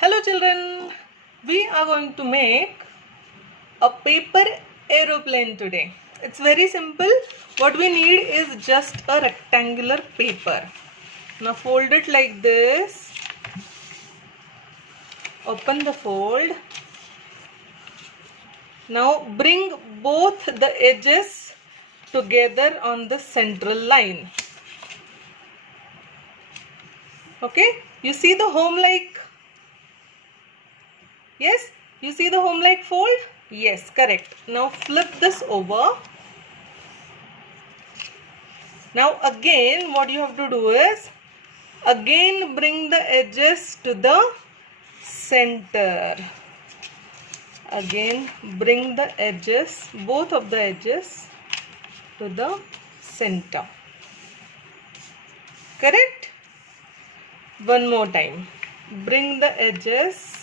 Hello children, we are going to make a paper aeroplane today. It's very simple. What we need is just a rectangular paper. Now fold it like this. Open the fold. Now bring both the edges together on the central line. Okay, you see the home-like? Yes, you see the home-like fold? Yes, correct. Now flip this over. Now again what you have to do is again bring the edges to the center. Again bring the edges, both of the edges to the center. Correct? One more time. Bring the edges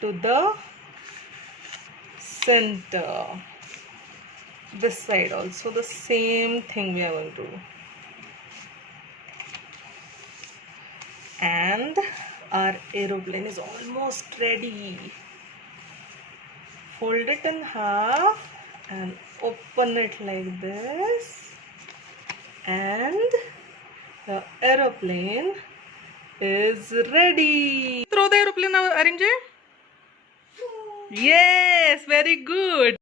to the center. This side also the same thing we are going to do. And our aeroplane is almost ready. Fold it in half and open it like this, and the aeroplane is ready. Throw the aeroplane, Arinjay. Yes, very good.